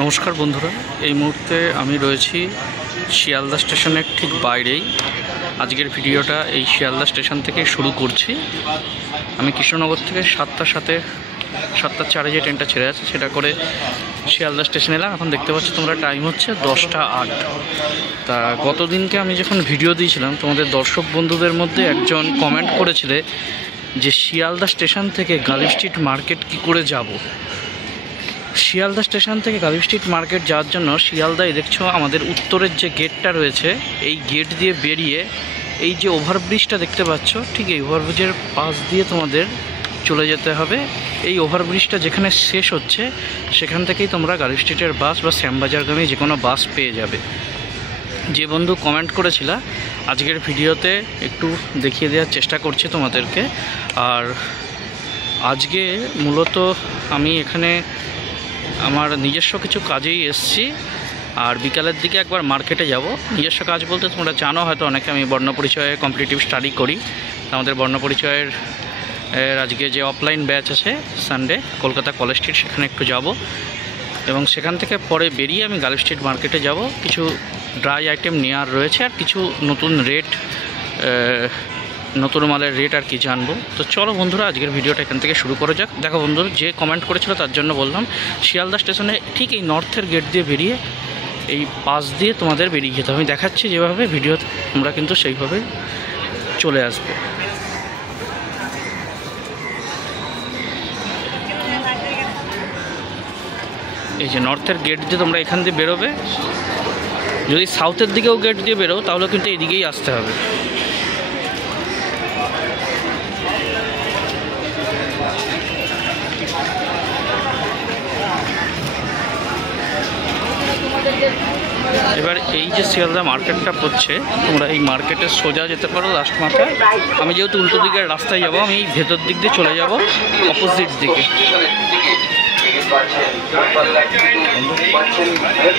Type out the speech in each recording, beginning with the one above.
নমস্কার বন্ধুরা, এই মুহূর্তে আমি রয়েছি শিয়ালদা স্টেশনের ঠিক বাইরেই। আজকের ভিডিওটা এই শিয়ালদা স্টেশন থেকে শুরু করছি। আমি কৃষ্ণনগর থেকে 7:04 যে ট্রেনটা ছেড়ে আছে সেটা করে শিয়ালদা স্টেশন এলাম। এখন দেখতে পাচ্ছ তোমরা, টাইম হচ্ছে 10:08। তা গতদিনকে আমি যখন ভিডিও দিয়েছিলাম, তোমাদের দর্শক বন্ধুদের মধ্যে একজন কমেন্ট করেছিলে যে শিয়ালদা স্টেশন থেকে গালিব স্ট্রিট মার্কেট কি করে যাব। শিয়ালদা স্টেশন থেকে গালিব স্ট্রিট মার্কেট যাওয়ার জন্য শিয়ালদায় দেখছো আমাদের উত্তরের যে গেটটা রয়েছে, এই গেট দিয়ে বেরিয়ে এই যে ওভারব্রিজটা দেখতে পাচ্ছ, ঠিক এই ওভারব্রিজের পাশ দিয়ে তোমাদের চলে যেতে হবে। এই ওভারব্রিজটা যেখানে শেষ হচ্ছে সেখান থেকেই তোমরা গালিব স্ট্রিটের বাস বা শ্যামবাজারগামী যে কোনো বাস পেয়ে যাবে। যে বন্ধু কমেন্ট করেছিলা, আজকের ভিডিওতে একটু দেখিয়ে দেওয়ার চেষ্টা করছি তোমাদেরকে। আর আজকে মূলত আমি এখানে আমার নিজস্ব কিছু কাজেই এসছি, আর বিকালের দিকে একবার মার্কেটে যাব। নিজস্ব কাজ বলতে তোমরা জানো হয়তো অনেকে, আমি বর্ণপরিচয়ে কম্পিটিটিভ স্টাডি করি। আমাদের বর্ণপরিচয়ের আজকে যে অফলাইন ব্যাচ আছে সানডে কলকাতা কলেজ স্ট্রিট, সেখানে একটু যাব এবং সেখান থেকে পরে বেরিয়ে আমি গালিব স্ট্রিট মার্কেটে যাব। কিছু ড্রাই আইটেম নেওয়ার রয়েছে আর কিছু নতুন নতুন মালের রেট আর কি জানবো। তো চলো বন্ধুরা, আজকের ভিডিওটা এখান থেকে শুরু করা যাক। দেখো বন্ধুরা, যে কমেন্ট করেছিল তার জন্য বললাম, শিয়ালদা স্টেশনে ঠিক এই নর্থের গেট দিয়ে বেরিয়ে এই পাশ দিয়ে তোমাদের বেরিয়ে যেতে হবে। আমি দেখাচ্ছি যেভাবে ভিডিও, তোমরা কিন্তু সেইভাবে চলে আসবে। এই যে নর্থের গেট দিয়ে তোমরা এখান দিয়ে বেরোবে। যদি সাউথের দিকেও গেট দিয়ে বেরো তাহলে কিন্তু এইদিকেই আসতে হবে। এবার এই যে শিয়ালদা মার্কেটটা পড়ছে, তোমরা এই মার্কেটে সোজা যেতে পারো লাস্ট মাথায়। আমি যেহেতু উল্টো দিকের রাস্তায় যাব, আমি এই ভেতর দিক দিয়ে চলে যাব অপোজিট দিকে।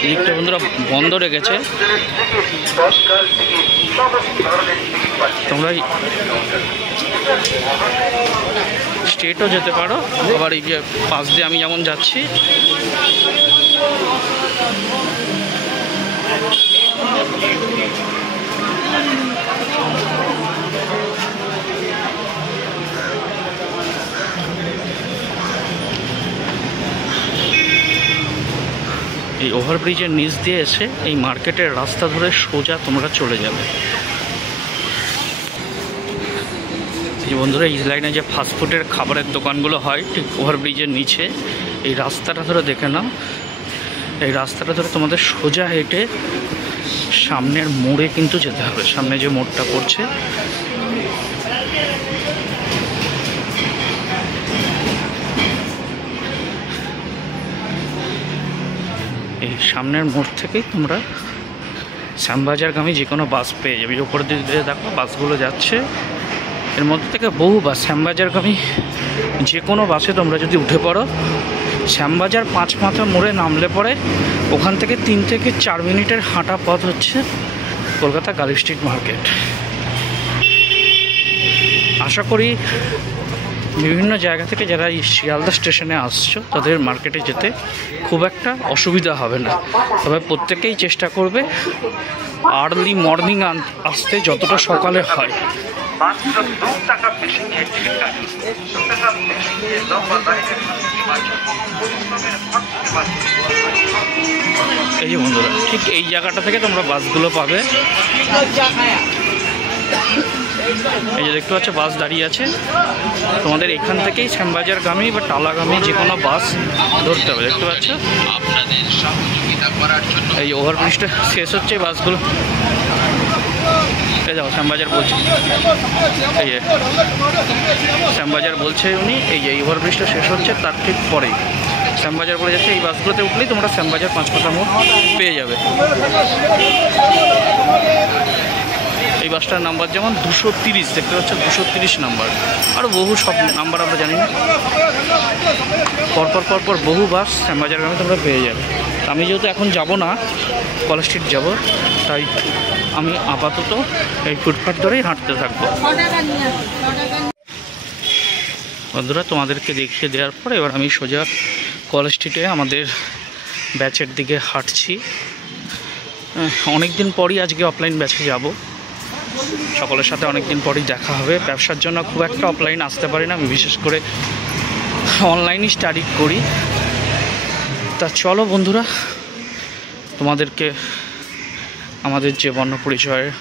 দিকটা বন্ধুরা বন্ধ রেখেছে, তোমরা স্ট্রেটও যেতে পারো। আবার এই যে পাশ দিয়ে আমি যেমন যাচ্ছি, এই ওভারব্রিজের নিচ দিয়ে এসে এই মার্কেটের রাস্তা ধরে সোজা তোমরা চলে যাবে। এই বন্ধুরা, এই লাইনে যে ফাস্টফুডের খাবারের দোকানগুলো হয় ঠিক ওভারব্রিজের নিচে, এই রাস্তাটা ধরে দেখে নাও। এই রাস্তাটা ধরে তোমাদের সোজা হেঁটে সামনের মোড়ে কিন্তু যেতে হবে। সামনে যে মোড়টা পড়ছে, এই সামনের মোড় থেকেই তোমরা শ্যামবাজারগামী যে কোনো বাস পেয়ে যাবে। ওপরের দিকে দেখো বাসগুলো যাচ্ছে, এর মধ্যে থেকে বহু বাস শ্যামবাজারগামী যে কোনো বাসে তোমরা যদি উঠে পড়ো, শ্যামবাজার 5 মাথা মোড়ে নামলে পরে ওখান থেকে 3 থেকে 4 মিনিটের হাঁটা পথ হচ্ছে কলকাতা গালিব স্ট্রিট মার্কেট। আশা করি বিভিন্ন জায়গা থেকে যারা এই শিয়ালদা স্টেশনে আসছো তাদের মার্কেটে যেতে খুব একটা অসুবিধা হবে না। তবে প্রত্যেকেই চেষ্টা করবে আর্লি মর্নিং আসতে, যতটা সকালে হয়। এই যে বন্ধুরা, ঠিক এই জায়গাটা থেকে তোমরা বাসগুলো পাবে। এই যে দেখতে পাচ্ছ বাস দাঁড়িয়ে আছে, তোমাদের এখান থেকেই শ্যামবাজারগামী বা টালাগামী যে কোনো বাস ধরতে হবে। দেখতে পাচ্ছ এই ওভারব্রিজটা শেষ হচ্ছে বাসগুলো। এই যাও শ্যামবাজার বলছে, এই যে শ্যামবাজার বলছে উনি, এই যে ওভারব্রিজটা শেষ হচ্ছে তার ঠিক পরেই শ্যামবাজার বলে যাচ্ছে। এই বাসগুলোতে উঠলেই তোমরা শ্যামবাজার 5 কাঠা মোড় পেয়ে যাবে। এই বাসটার নাম্বার যেমন 230, দেখতে পাচ্ছ 230 নাম্বার, আরও বহু সব নাম্বার আমরা জানি না। পরপর বহু বাস শ্যামবাজারগামী তোমরা পেয়ে যাবে। আমি যেহেতু এখন যাব না, কলেজ স্ট্রিট যাব, তাই আমি আপাতত এই ফুটপাথ ধরেই হাঁটতে থাকবো। বন্ধুরা তোমাদেরকে দেখিয়ে দেওয়ার পর এবার আমি সোজা কলেজ স্ট্রিটে আমাদের ব্যাচের দিকে হাঁটছি। অনেক দিন পরই আজকে অফলাইন ব্যাচে যাব, সকলের সাথে অনেক দিন পরই দেখা হবে। ব্যবসার জন্য খুব একটা অফলাইন আসতে পারি না, আমি বিশেষ করে অনলাইনই স্টাডি করি। তা চলো বন্ধুরা, তোমাদেরকে আমাদের যে বর্ণপরিচয়ের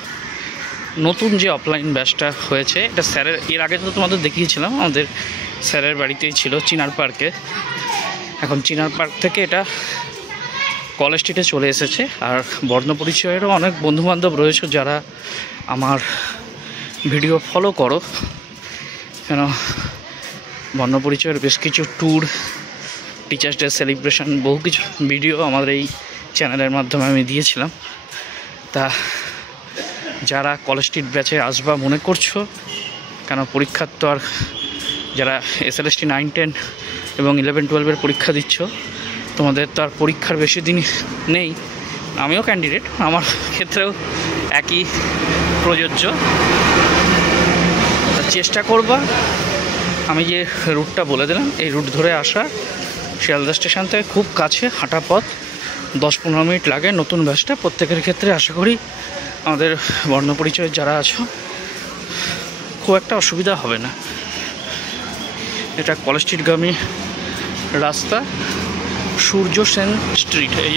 নতুন যে অফলাইন ব্যাচটা হয়েছে, এটা স্যারের, এর আগে তো তোমাদের দেখিয়েছিলাম, আমাদের স্যারের বাড়িতেই ছিল চিনার পার্কে। এখন চিনার পার্ক থেকে এটা কলেজ স্ট্রিটে চলে এসেছে। আর বর্ণপরিচয়েরও অনেক বন্ধুবান্ধব রয়েছে যারা আমার ভিডিও ফলো করো, কেন বর্ণপরিচয়ের বেশ কিছু ট্যুর, টিচার্স ডে সেলিব্রেশন, বহু কিছু ভিডিও আমাদের এই চ্যানেলের মাধ্যমে আমি দিয়েছিলাম। তা যারা কলেজ স্ট্রিট ব্যাচে আসবা মনে করছো, কেন পরীক্ষার তো আর যারা SLST 9, 10 এবং 11, 12-এর পরীক্ষা দিচ্ছ, তোমাদের তো আর পরীক্ষার বেশি দিন নেই। আমিও ক্যান্ডিডেট, আমার ক্ষেত্রেও একই প্রযোজ্য। চেষ্টা করবা, আমি যে রুটটা বলে দিলাম এই রুট ধরে আসা, শিয়ালদা স্টেশন থেকে খুব কাছে, হাঁটা পথ, 10-15 মিনিট লাগে। নতুন ব্যাচটা প্রত্যেকের ক্ষেত্রে আশা করি আমাদের বর্ণপরিচয় যারা আছো খুব একটা অসুবিধা হবে না। এটা কলেজ স্ট্রিটগামী রাস্তা, সূর্য সেন স্ট্রিট। এই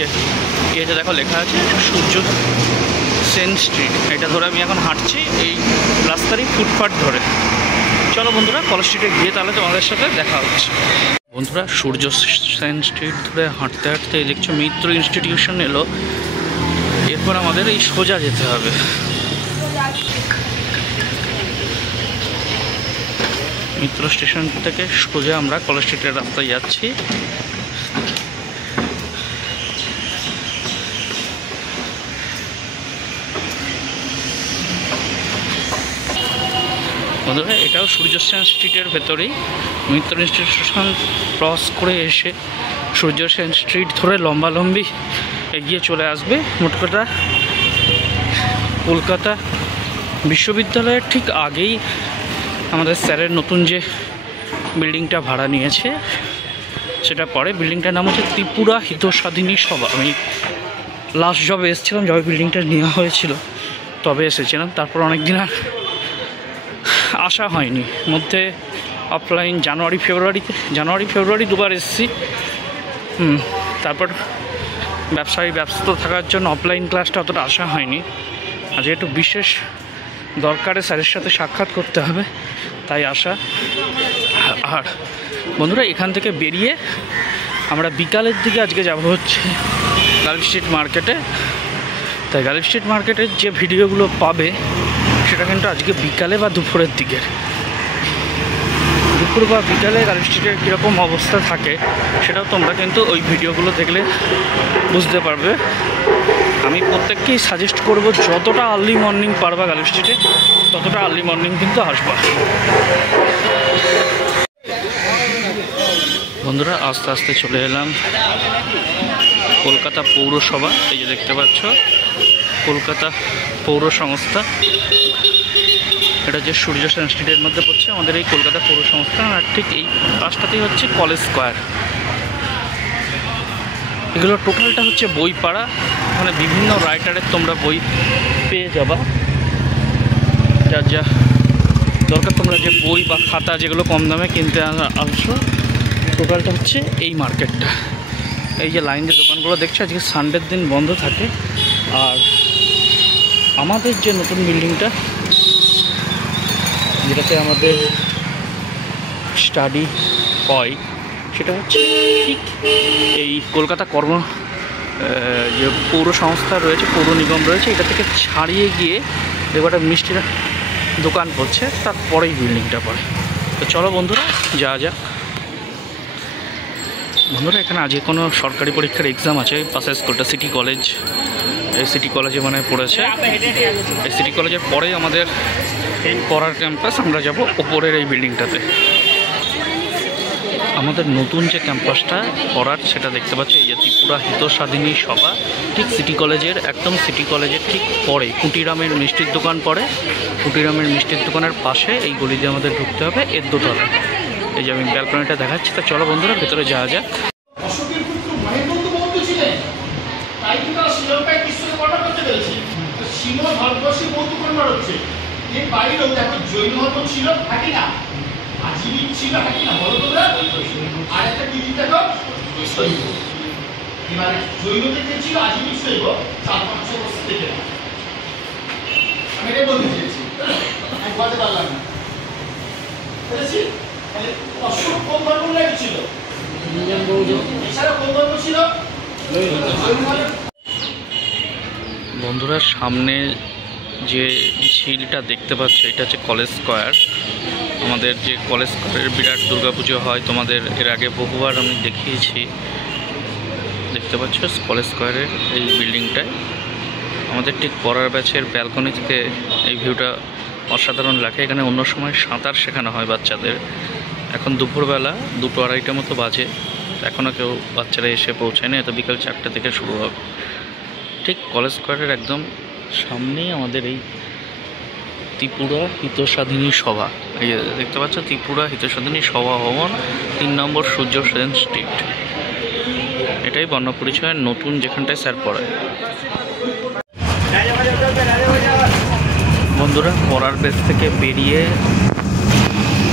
যে দেখো লেখা আছে সূর্য সেন স্ট্রিট, এটা ধরে আমি এখন হাঁটছি এই রাস্তারই ফুটপাথ ধরে। চলো বন্ধুরা, কলেজ স্ট্রিটে গিয়ে তাহলে তোমাদের সাথে দেখা হচ্ছে। বন্ধুরা সূর্য সেন স্ট্রিট ধরে হাঁটতে হাঁটতে দেখছো মিত্র ইনস্টিটিউশন এলো। এরপর আমাদের এই সোজা যেতে হবে। মিত্র স্টেশন থেকে সোজা আমরা কলেজ স্ট্রিটের রাস্তায় যাচ্ছি। বন্ধুরা এটাও সূর্য সেন স্ট্রিটের ভেতরেই। মিত্র ইনস্টিটিউশন ক্রস করে এসে সূর্য সেন স্ট্রিট ধরে লম্বালম্বি এগিয়ে চলে আসবে। মোট কথা কলকাতা বিশ্ববিদ্যালয়ের ঠিক আগেই আমাদের স্যারের নতুন যে বিল্ডিংটা ভাড়া নিয়েছে সেটা পরে। বিল্ডিংটার নাম হচ্ছে ত্রিপুরা হিতসাধিনী সভা। আমি লাস্ট যবে এসেছিলাম, যবে বিল্ডিংটা নেওয়া হয়েছিল তবে এসেছিলাম, তারপর অনেক দিন আর আসা হয়নি। মধ্যে অফলাইন জানুয়ারি ফেব্রুয়ারি দুবার এসেছি। তারপর ব্যস্ত থাকার জন্য অফলাইন ক্লাসটা অতটা আসা হয়নি। আজ একটু বিশেষ দরকারে স্যারের সাথে সাক্ষাৎ করতে হবে, তাই আসা। আর বন্ধুরা এখান থেকে বেরিয়ে আমরা বিকালের দিকে আজকে যাব হচ্ছে গার্লস স্ট্রিট মার্কেটে। তাই গার্লস স্ট্রিট মার্কেটের যে ভিডিওগুলো পাবে সেটা কিন্তু আজকে বিকালে বা দুপুরের দিকে। দুপুর বা বিকালে গার্লস স্ট্রিটের কীরকম অবস্থা থাকে সেটাও তোমরা কিন্তু ওই ভিডিওগুলো দেখলে বুঝতে পারবে। আমি প্রত্যেককেই সাজেস্ট করব যতটা আর্লি মর্নিং পারবা গার্লস স্ট্রিটে ততটা আর্লি মর্নিং কিন্তু আসবা। বন্ধুরা আস্তে আস্তে চলে এলাম কলকাতা পৌরসভা। এই যে দেখতে পাচ্ছ কলকাতা পৌর সংস্থা, এটা যে সূর্য সেন স্ট্রিটের মধ্যে পড়ছে আমাদের এই কলকাতা পৌর সংস্থা। আর ঠিক এই পাশটাতেই হচ্ছে কলেজ স্কোয়ার। এগুলো টোটালটা হচ্ছে বই পাড়া, মানে বিভিন্ন রাইটারের তোমরা বই পেয়ে যাবা। যার যা দরকার তোমরা যে বই বা খাতা যেগুলো কম দামে কিনতে আসো, টোটালটা হচ্ছে এই মার্কেটটা। এই যে লাইন দিয়ে দোকানগুলো দেখছো আজকে সানডের দিন বন্ধ থাকে। আর আমাদের যে নতুন বিল্ডিংটা, যেটাতে আমাদের স্টাডি হয়, সেটা হচ্ছে ঠিক এই কলকাতা যে পৌর সংস্থা রয়েছে, পৌর নিগম রয়েছে, এটা থেকে ছাড়িয়ে গিয়ে এবারে মিষ্টির দোকান পড়ছে, তারপরেই বিল্ডিংটা পড়ে। তো চলো বন্ধুরা যাক। বন্ধুরা এখানে আজকে কোনো সরকারি পরীক্ষার এক্সাম আছে। পাশে স্কুলটা সিটি কলেজ, এই সিটি কলেজে মানে পড়েছে। এই সিটি কলেজের পরেই আমাদের পড়ার ক্যাম্পাস, আমরা যাব ওপরের এই বিল্ডিংটাতে। আমাদের নতুন যে ক্যাম্পাসটা পড়ার, সেটা দেখতে পাচ্ছি এই যে ত্রিপুরা হিতসাধিনী সভা, ঠিক সিটি কলেজের একদম সিটি কলেজের ঠিক পরে কুটিরামের মিষ্টির দোকান পড়ে। কুটিরামের মিষ্টির দোকানের পাশে এই গলি দিয়ে আমাদের ঢুকতে হবে, এর দোতলা। এই যে আমি ব্যালকনিটা দেখাচ্ছি। তা চলো বন্ধুরা ভেতরে যাওয়া যাক। বন্ধুরা সামনে যে ঝিলটা দেখতে পাচ্ছ, এটা হচ্ছে কলেজ স্কোয়ার। আমাদের যে কলেজ স্কোয়ারের বিরাট দুর্গাপুজো হয়, তোমাদের এর আগে বহুবার আমি দেখিয়েছি। দেখতে পাচ্ছ কলেজ স্কোয়ারের এই বিল্ডিংটায় আমাদের ঠিক পড়ার ব্যাচের ব্যালকনি থেকে এই ভিউটা অসাধারণ লাগে। এখানে অন্য সময় সাঁতার শেখানো হয় বাচ্চাদের। এখন দুপুরবেলা 2-2:30 মতো বাজে, এখনও কেউ বাচ্চারা এসে পৌঁছায়নি, এত বিকাল 4টে থেকে শুরু হবে। ঠিক কলেজ স্কোয়ারের একদম সামনেই আমাদের এই ত্রিপুরা হিতসাধিনী সভা। এই দেখতে পাচ্ছ ত্রিপুরা হিতসাধিনী সভা ভবন, 3 নম্বর সূর্য সেন স্ট্রিট। এটাই বর্ণপরিচয়ের নতুন যেখানটায় স্যার পড়ায়। বন্ধুরা পড়ার বেস থেকে বেরিয়ে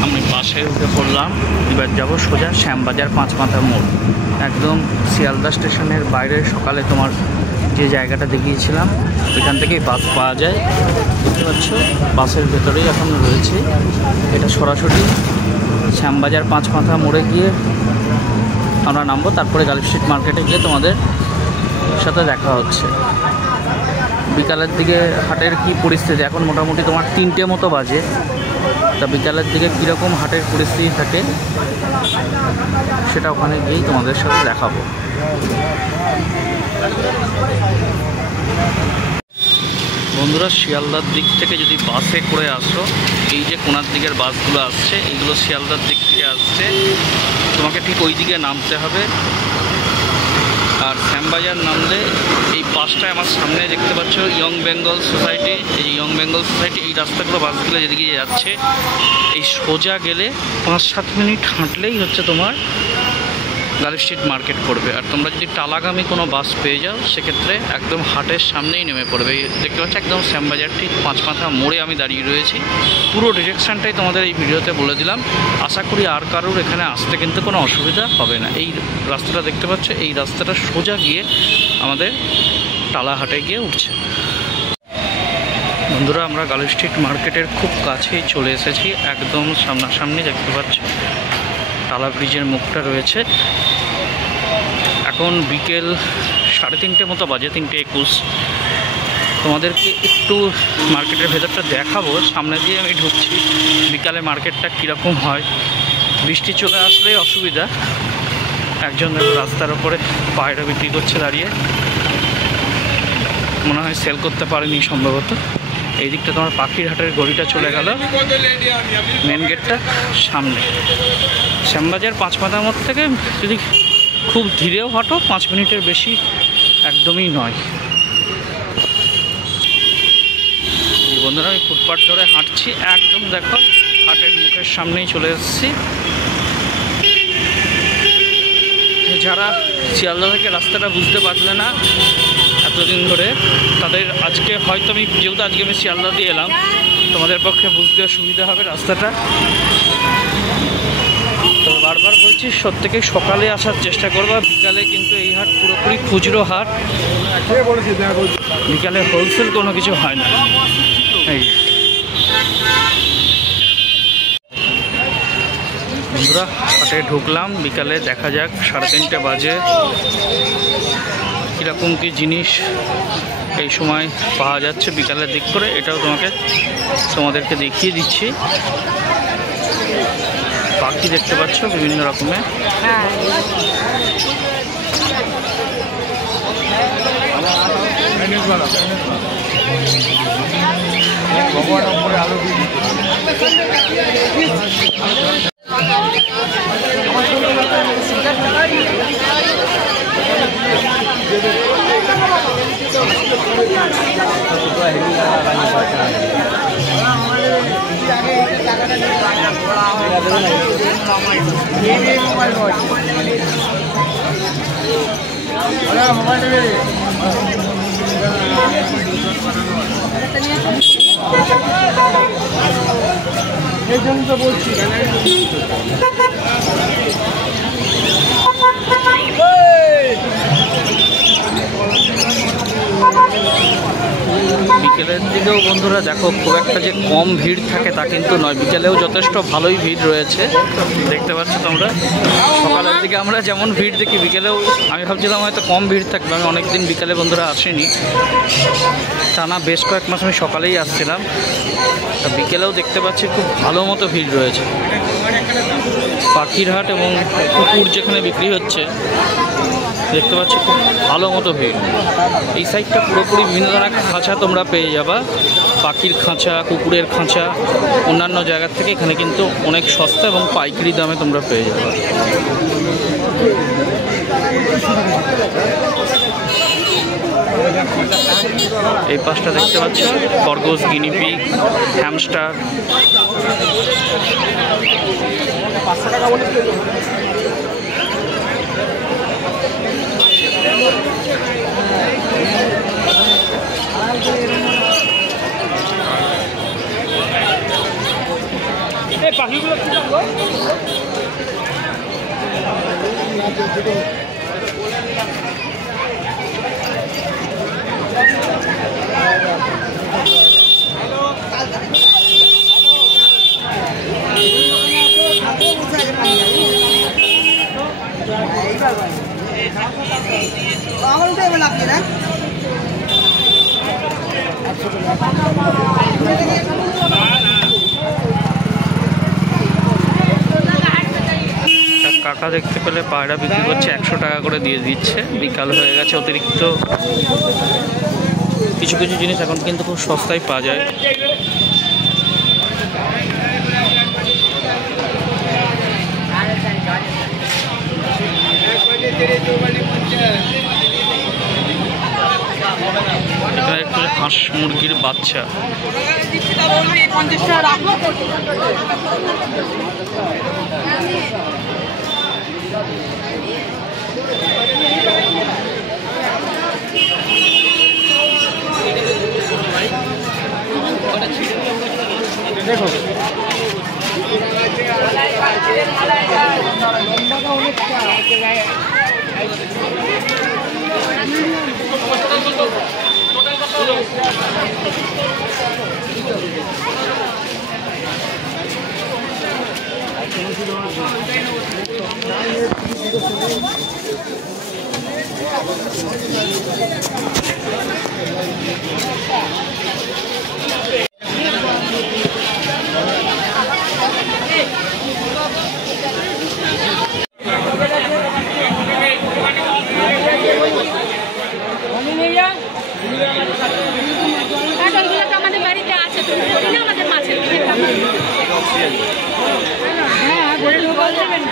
আমি বাসে উঠে পড়লাম। এবার যাব সোজা শ্যামবাজার 5 মাথা মোড়, একদম শিয়ালদা স্টেশনের বাইরে। সকালে তোমার যে জায়গাটা দেখিয়েছিলাম ওইখান থেকেই বাস পাওয়া যায়। বুঝতে পারছো বাসের ভেতরেই এখন রয়েছে। এটা সরাসরি শ্যামবাজার 5 মাথা মোড়ে গিয়ে আমরা নামবো, তারপরে গার্লস স্ট্রিট মার্কেটে গিয়ে তোমাদের সাথে দেখা হচ্ছে। বিকালের দিকে হাটের কি পরিস্থিতি, এখন মোটামুটি তোমার 3টে মতো বাজে। তা বিকালের দিকে কীরকম হাটের পরিস্থিতি থাকে সেটা ওখানে গিয়েই তোমাদের সাথে দেখাবো। বন্ধুরা শিয়ালদার দিক থেকে যদি বাসে করে আসো, এই যে কোনার দিকের বাসগুলো আসছে, এইগুলো শিয়ালদার দিক থেকে আসছে, তোমাকে ঠিক ওই দিকে নামতে হবে। আর শ্যামবাজার নামলে এই বাসটায় আমার সামনে দেখতে পাচ্ছ ইয়ং বেঙ্গল সোসাইটি। এই ইয়ং বেঙ্গল সোসাইটি, এই রাস্তাগুলো বাসগুলো যেদিকে যাচ্ছে, এই সোজা গেলে 5-7 মিনিট হাঁটলেই হচ্ছে তোমার গার্লস স্ট্রিট মার্কেট পড়বে। আর তোমরা যদি টালাগামী কোনো বাস পেয়ে যাও, সেক্ষেত্রে একদম হাটের সামনেই নেমে পড়বে। দেখতে পাচ্ছ একদম শ্যামবাজার ঠিক 5 মাথা মোড়ে আমি দাঁড়িয়ে রয়েছি। পুরো ডিরেকশানটাই তোমাদের এই ভিডিওতে বলে দিলাম। আশা করি আর কারোর এখানে আসতে কিন্তু কোনো অসুবিধা হবে না। এই রাস্তাটা দেখতে পাচ্ছ, এই রাস্তাটা সোজা গিয়ে আমাদের টালাহাটে গিয়ে উঠছে। বন্ধুরা আমরা গার্লস স্ট্রিট মার্কেটের খুব কাছেই চলে এসেছি, একদম সামনাসামনি দেখতে পাচ্ছ টালা ব্রিজের মুখটা রয়েছে। এখন বিকেল 3:30 মতো বাজে, 3:21। তোমাদেরকে একটু মার্কেটের ভেতরটা দেখাবো। সামনে দিয়ে আমি ঢুকছি। বিকালে মার্কেটটা কীরকম হয়, বৃষ্টি চলে আসলেই অসুবিধা। একজন রাস্তার ওপরে পায়রা বিক্রি করছে দাঁড়িয়ে, মনে হয় সেল করতে পারেনি সম্ভবত। এই দিকটা তোমার পাখির হাটের গড়িটা চলে গেল, মেন গেটটা সামনে। শ্যামবাজার 5 মাথা মোড় থেকে যদি খুব ধীরেও হাঁটো, 5 মিনিটের বেশি একদমই নয়। এই বন্ধুরা আমি ফুটপাথ ধরে হাঁটছি, একদম দেখো হাটের মুখের সামনেই চলে এসেছি। যারা শিয়ালদা থেকে রাস্তাটা বুঝতে পারলে না এতদিন ধরে, তাদের আজকে হয়তো আমি, যেহেতু আজকে আমি শিয়ালদা দিয়ে এলাম, তোমাদের পক্ষে বুঝতে সুবিধা হবে রাস্তাটা। তো বারবার বলছি প্রত্যেকেই সকালে আসার চেষ্টা করবা, বিকালে কিন্তু এই হাট পুরোপুরি খুচরো হাট, বিকালে হোলসেল কোনো কিছু হয় না। এই বন্ধুরা হাটে ঢুকলাম বিকালে, দেখা যাক 3:30 বাজে কীরকম কী জিনিস এই সময় পাওয়া যাচ্ছে বিকালের দিক করে, এটাও তোমাদেরকে দেখিয়ে দিচ্ছি। পাখি দেখতে পাচ্ছ বিভিন্ন রকমের। এই জন্য তো বলছি বিকেলের দিকেও বন্ধুরা দেখো খুব একটা যে কম ভিড় থাকে তা কিন্তু নয়, বিকেলেও যথেষ্ট ভালোই ভিড় রয়েছে দেখতে পাচ্ছ তোমরা। সকালের দিকে আমরা যেমন ভিড় দেখি বিকেলেও আমি ভাবছিলাম হয়তো কম ভিড় থাকবে, আমি অনেকদিন বিকেলে বন্ধুরা আসিনি, টানা বেশ কয়েক মাস আমি সকালেই আসছিলাম, তা বিকেলেও দেখতে পাচ্ছি খুব ভালো মতো ভিড় রয়েছে। পাখির হাট এবং কুকুর যেখানে বিক্রি হচ্ছে দেখতে পাচ্ছি খুব ভালো মতো ভিড়। এই সাইডটা পুরোপুরি বিভিন্ন ধরনের খাঁচা তোমরা পেয়ে যাবা, পাখির খাঁচা, কুকুরের খাঁচা, অন্যান্য জায়গার থেকে এখানে কিন্তু অনেক সস্তা এবং পাইকারি দামে তোমরা পেয়ে যাবে। এই পাশটা দেখতে পাচ্ছ খরগোশ, গিনিপিগ, হ্যামস্টার। পাখিগুলো আমার উঠে এবার লাগছে না কাকা দেখতে পেলে পায়রা বিক্রি করছে 100 টাকা করে দিয়ে দিচ্ছে, বিকাল হয়ে গেছে, অতিরিক্ত কিছু কিছু জিনিস এখন কিন্তু খুব সস্তায় পাওয়া যায়। একটু হাঁস মুরগির বাচ্চা, দেখো আমাদের বাড়িতে আছে, তুমি বলি না আমাদের মাছের হ্যাঁ বলে ঢোকা যাবেন।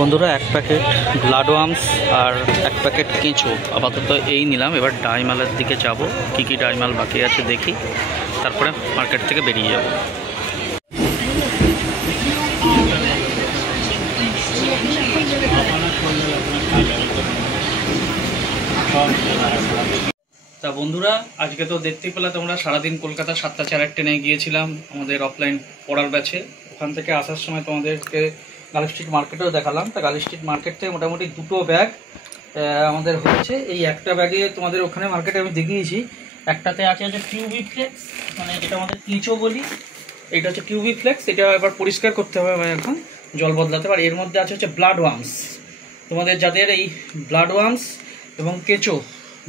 বন্ধুরা, এক প্যাকেট ব্লাড ওয়ার্মস আর এক প্যাকেট কেঁচো আপাতত এই নিলাম। এবার ডাইমালের দিকে যাব, কি কি ডাইমাল বাকি আছে দেখি, তারপরে মার্কেট থেকে বেরিয়ে যাব। তা বন্ধুরা, আজকে তো দেখতেই পেলা তোমরা, সারাদিন কলকাতা 7টা 4 ট্রেনে গিয়েছিলাম আমাদের অফলাইন পড়ার ব্যাচে। ওখান থেকে আসার সময় তোমাদেরকে গার্ল স্ট্রিট মার্কেটেও দেখালাম। তা গার্ল স্ট্রিট মার্কেট থেকে মোটামুটি 2টো ব্যাগ আমাদের হচ্ছে। এই একটা ব্যাগে তোমাদের ওখানে মার্কেটে আমি দেখিয়েছি, একটাতে আছে হচ্ছে কিউবি ফ্লেক্স, মানে যেটা আমাদের কেঁচো বলি, এটা হচ্ছে কিউবি ফ্লেক্স। এটা এবার পরিষ্কার করতে হবে আমি এখন, জল বদলাতে পারি। এর মধ্যে আছে হচ্ছে ব্লাড ওয়ার্মস। তোমাদের যাদের এই ব্লাড ওয়ার্মস এবং কেঁচো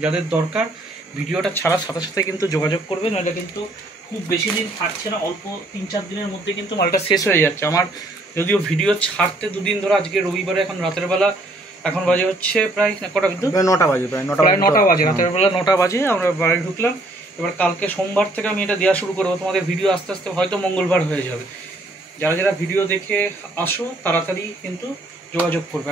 যাদের দরকার, ভিডিওটা ছাড়ার সাথে সাথে কিন্তু যোগাযোগ করবে, নইলে কিন্তু খুব বেশি দিন থাকছে না, অল্প 3-4 দিনের মধ্যে কিন্তু মালটা শেষ হয়ে যাচ্ছে। আমার যদিও ভিডিও ছাড়তে 2 দিন ধরে, আজকে রবিবারে, এখন রাতের বেলা, এখন বাজে হচ্ছে প্রায় কটা বিদ্যুৎ 9টা বাজে, প্রায় 9টা বাজে, রাতের বেলা 9টা বাজে আমরা বাড়ি ঢুকলাম। এবার কালকে সোমবার থেকে আমি এটা দেওয়া শুরু করবো। তোমাদের ভিডিও আস্তে আস্তে হয়তো মঙ্গলবার হয়ে যাবে। যারা যারা ভিডিও দেখে আসো তাড়াতাড়ি কিন্তু যোগাযোগ করবে।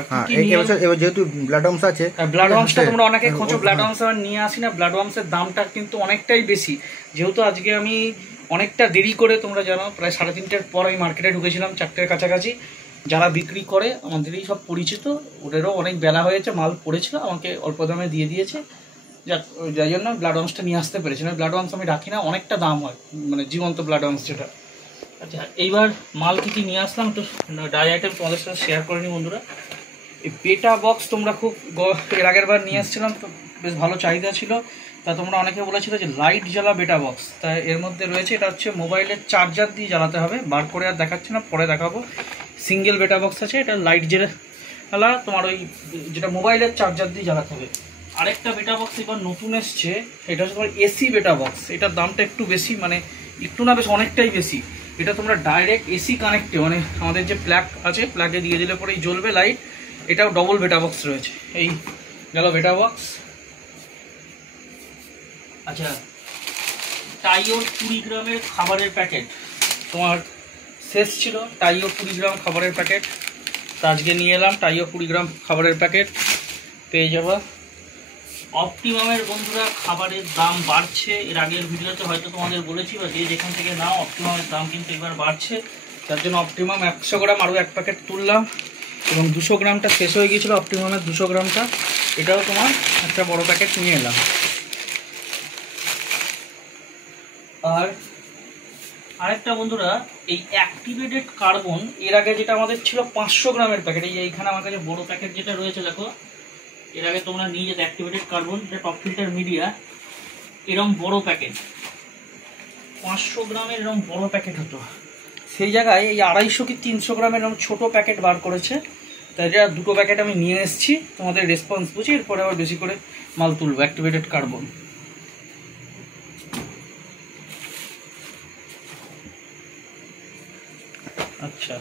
এবার যেহেতু ব্লাড ওয়ার্মস আছে, ব্লাড ওয়ার্মসটা তোমরা অনেকে খোঁজো, ব্লাড ওয়ার্মস আমার নিয়ে আসি না। ব্লাড ওয়ার্মসের দামটা কিন্তু অনেকটাই বেশি। যেহেতু আজকে আমি অনেকটা দেরি করে, তোমরা জানো প্রায় 3:30টার পর আমি মার্কেটে ঢুকেছিলাম, 4টের কাছাকাছি। যারা বিক্রি করে আমাদেরই সব পরিচিত, ওদেরও অনেক বেলা হয়েছে, মাল পড়েছিল, আমাকে অল্প দামে দিয়ে দিয়েছে, যাই জন্য ব্লাড ওয়ার্মসটা নিয়ে আসতে পেরেছি। না, ব্লাড ওয়ার্মস আমি রাখি না, অনেকটা দাম হয়, মানে জীবন্ত ব্লাড ওয়ার্মস যেটা। আচ্ছা, এইবার মাল কী কী নিয়ে আসলাম একটু ডাই আইটেম তোমাদের সাথে শেয়ার করে নিই বন্ধুরা। এই বেটা বক্স তোমরা খুব এর আগের বার নিয়ে এসেছিলাম, তো বেশ ভালো চাহিদা ছিল। তা তোমরা অনেকে বলেছিল যে লাইট জ্বালা বেটা বক্স, তাই এর মধ্যে রয়েছে। এটা হচ্ছে মোবাইলের চার্জার দিয়ে জ্বালাতে হবে, বার করে আর দেখাচ্ছি না, পরে দেখাবো। সিঙ্গেল বেটা বক্স আছে, এটা লাইট জ্বালা তোমার ওই যেটা মোবাইলের চার্জার দিয়ে জ্বালাতে হবে। আরেকটা বেটা বক্স এবার নতুন এসছে, এটা হচ্ছে তোমার এসি বেটা বক্স। এটার দামটা একটু বেশি, মানে একটু না, বেশ অনেকটাই বেশি। এটা তোমরা ডাইরেক্ট এসি কানেক্টে, মানে আমাদের যে প্লাগ আছে, প্লাগে দিয়ে দিলে পরেই জ্বলবে লাইট। এটাও ডবল বেটা বক্স রয়েছে। এই গেল বেটা বক্স। আচ্ছা, টাইও 20 গ্রামের খাবারের প্যাকেট তোমার শেষ ছিল, টাইও 20 গ্রাম খাবারের প্যাকেট। তা আজকে নিয়ে এলাম টাইও 20 গ্রাম খাবারের প্যাকেট, পেয়ে যাবা। অপটিমামের বন্ধুরা খাবারের দাম বাড়ছে, এর আগের ভিডিওতে হয়তো তোমাদের বলেছি, বা যে যেখান থেকে নাও, অপটিমামের দাম কিন্তু এবার বাড়ছে। তার জন্য অপটিমাম 100 গ্রাম আরও এক প্যাকেট তুললাম, এবং 200 গ্রামটা শেষ হয়ে গিয়েছিলো অপটিমামের 200 গ্রামটা, এটাও তোমার একটা বড় প্যাকেট নিয়ে এলাম। আর আরেকটা বন্ধুরা, এই অ্যাক্টিভেটেড কার্বন, এর আগে যেটা আমাদের ছিল 500 গ্রামের প্যাকেট, এইখানে আমার কাছে বড় প্যাকেট যেটা রয়েছে দেখো, এর আগে তোমরা নিয়ে যেতে অ্যাক্টিভেটেড কার্বন, যেটা টপ ফিল্টার মিডিয়া, এরকম বড় প্যাকেট 500 গ্রামের এরকম বড় প্যাকেট হতো। সেই জায়গায় এই 250 কি 300 গ্রামের এরকম ছোটো প্যাকেট বার করেছে। তাই যা 2টো প্যাকেট আমি নিয়ে এসেছি, তোমাদের রেসপন্স বুঝি এরপরে আবার বেশি করে মাল তুলবো। Activated carbon. আচ্ছা,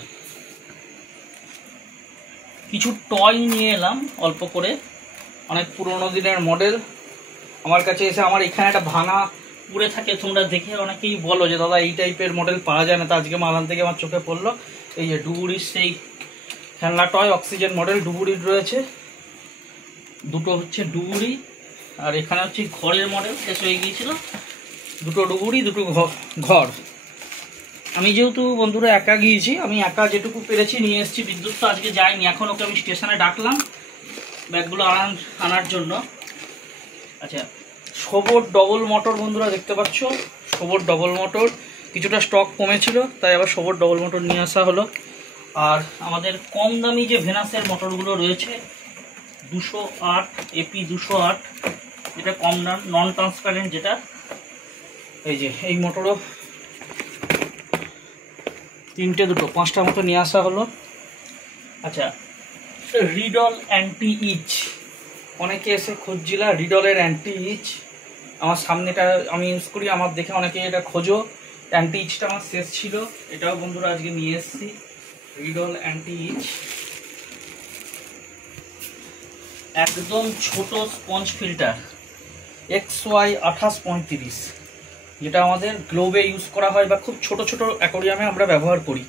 কিছু টয় নিয়ে এলাম অল্প করে, অনেক পুরোনো দিনের মডেল। আমার কাছে এসে আমার এখানে একটা ভাঙা পড়ে থাকে, তোমরা দেখে অনেকেই বলো যে দাদা এই টাইপের মডেল পাওয়া যায় না। তো আজকে মালান থেকে আমার চোখে পড়লো, এই যে ডুবুরির সেই খেলনা টয় অক্সিজেন মডেল ডুবুরির রয়েছে, 2টো হচ্ছে ডুবুরি। আর এখানে হচ্ছে ঘরের মডেল, শেষ হয়ে গিয়েছিল, 2টো ডুবুরি, 2টো ঘর। আমি যেহেতু বন্ধুরা একা গিয়েছি, আমি একা যেটুকু পেরেছি নিয়ে এসেছি। বিদ্যুৎ তো আজকে যায়নি, এখন ওকে আমি স্টেশনে ডাকলাম ব্যাগগুলো আনার জন্য। আচ্ছা, সবর ডবল মোটর বন্ধুরা দেখতে পাচ্ছ, সবর ডবল মোটর, কিছুটা স্টক কমেছিল তাই আবার সবর ডবল মোটর নিয়ে আসা হলো। আর আমাদের কম দামি যে ভেনাসের মোটরগুলো রয়েছে, 208 এপি 208, যেটা কম দাম, নন ট্রান্সপারেন্ট যেটা, এই যে এই মোটরও 3টে 2টো 5টা মতো নিয়ে আসা হলো। আচ্ছা, রিডল অ্যান্টি ইচ, অনেকে এসে খুঁজছিলা রিডলের অ্যান্টি ইচ। আমার সামনেটা আমি ইউজ করি, আমার দেখে অনেকে এটা খোঁজো। অ্যান্টি ইচটা আমার শেষ ছিল, এটাও বন্ধুরা আজকে নিয়ে এসেছি, রিডল অ্যান্টি ইচ। একদম ছোট স্পঞ্জ ফিল্টার XY 2835, যেটা আমাদের গ্লোবে ইউজ করা হয় বা খুব ছোট ছোট অ্যাকোরিয়ামে আমরা ব্যবহার করি।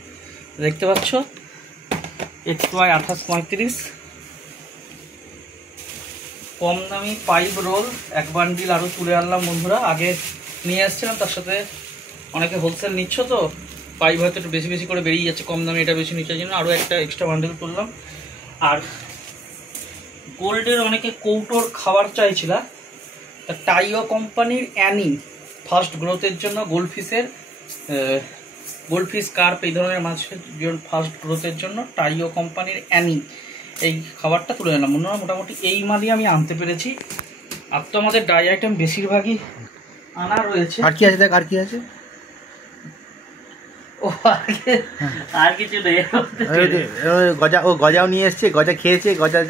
দেখতে পাচ্ছ XY 2835 কম দামি পাইপ রোল এক বান্ডিল আরও তুলে আনলাম বন্ধুরা। আগে নিয়ে আসছিলাম, তার সাথে অনেকে হোলসেল নিচ্ছ তো পাইপ হয়তো একটু বেশি বেশি করে বেরিয়ে যাচ্ছে, কম দামে এটা বেশি নিচ্ছের জন্য আরও একটা এক্সট্রা বান্ডিল তুললাম। আর গোল্ডের অনেকে কৌটোর খাবার চাইছিল, তা টাইও কোম্পানির অ্যানি ফাস্ট গ্রোথের জন্য গোল্ডফিশ কার্প এই ধরনের মাছের ফাস্ট গ্রোথের জন্য টাইও কোম্পানির অ্যানি এই খাবারটা তুলে নিলাম বন্ধুরা। মোটামুটি এই মালই আমি আনতে পেরেছি। আর তো আমাদের ড্রাই আইটেম বেশিরভাগই আনা রয়েছে। আর কি আছে দেখ, আর কি আছে? ও আর কিছু নেই। গজাও নিয়ে এসছে, গজা খেয়েছে, গজা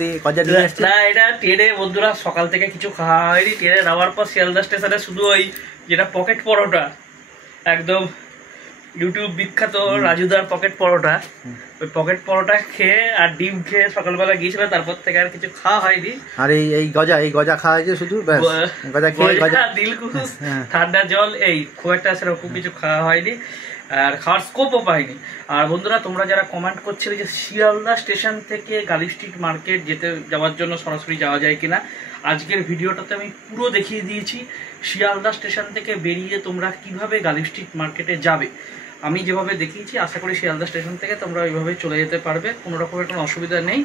নিয়ে এসছে। না, এটা ট্রেনে বন্ধুরা সকাল থেকে কিছু খাওয়া হয়নি। ট্রেনে নামার পর শিয়ালদা স্টেশনে শুধু ওই যেটা পকেট পরোটা, একদম ইউটিউব বিখ্যাত রাজুদার পকেট পরোটা, ওই পকেট পরোটা খেয়ে আর ডিম খেয়ে সকালবেলা গিয়েছিল, তারপর থেকে আর কিছু খাওয়া হয়নি। আর এই গজা খাওয়া হয়েছে শুধু, গজা খেয়ে দিলখুশ ঠান্ডা জল এই খুব একটা সেরকম কিছু খাওয়া হয়নি, আর খাওয়ার স্কোপও পাইনি। আর বন্ধুরা তোমরা যারা কমেন্ট করছিলে যে শিয়ালদা স্টেশন থেকে গালি স্ট্রিট মার্কেট যাওয়ার জন্য সরাসরি যাওয়া যায় কিনা, আজকের ভিডিওটাতে আমি পুরো দেখিয়ে দিয়েছি শিয়ালদা স্টেশন থেকে বেরিয়ে তোমরা কিভাবে গালি স্ট্রিট মার্কেটে যাবে। আমি যেভাবে দেখিয়েছি আশা করি শিয়ালদা স্টেশন থেকে তোমরা ওইভাবে চলে যেতে পারবে, কোনো রকমের কোনো অসুবিধা নেই।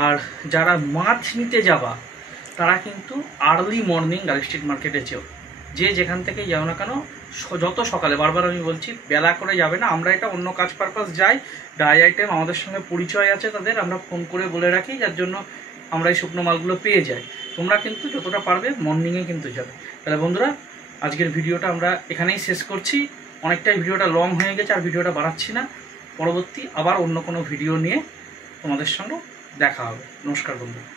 আর যারা মাছ নিতে যাবা তারা কিন্তু আর্লি মর্নিং গালি স্ট্রিট মার্কেটে যেও, যে যেখান থেকে যাও না কেন যত সকালে, বারবার আমি বলছি বেলা করে যাবে না। আমরা এটা অন্য কাজ পারপাস যাই, ড্রাই আইটেম আমাদের সঙ্গে পরিচয় আছে তাদের, আমরা ফোন করে বলে রাখি, যার জন্য আমরা এই শুকনো মালগুলো পেয়ে যাই। তোমরা কিন্তু যতটা পারবে মর্নিংয়ে কিন্তু যাবে। তাহলে বন্ধুরা আজকের ভিডিওটা আমরা এখানেই শেষ করছি। অনেকটাই ভিডিওটা লং হয়ে গেছে, আর ভিডিওটা বাড়াচ্ছি না। পরবর্তী আবার অন্য কোনো ভিডিও নিয়ে তোমাদের সঙ্গে দেখা হবে। নমস্কার বন্ধুরা।